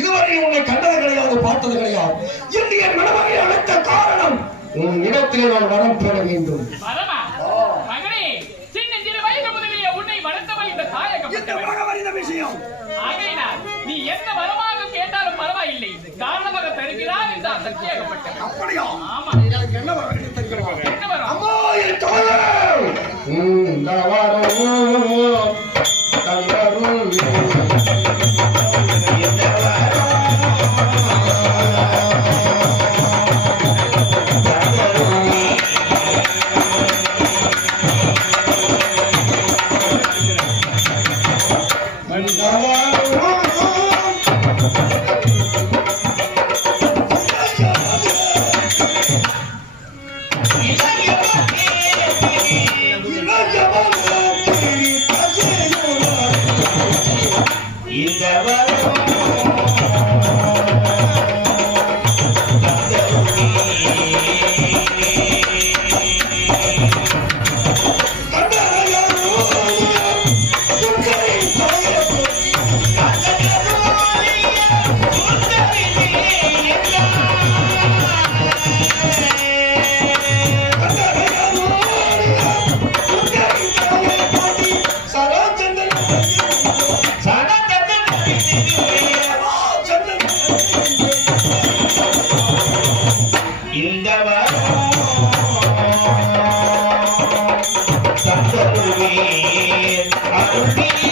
இதுவரை உன்னை கண்டது கிடையாது, பார்த்தது கிடையாது. இந்திய மனவரை அழைத்த காரணம் உன் இடத்திலே நான் வரம் பெற வேண்டும். நீ எந்த வரமாக கேட்டாலும் பரவாயில்லை, காரணமாக தருகிறார் என்று சத்தியாகப்பட்டது. அப்படியா? ஆமா. என்ன வரம்? என்ன வரம்? அம்மா என் தோழே, இந்த வரம் தந்தரும் I'll be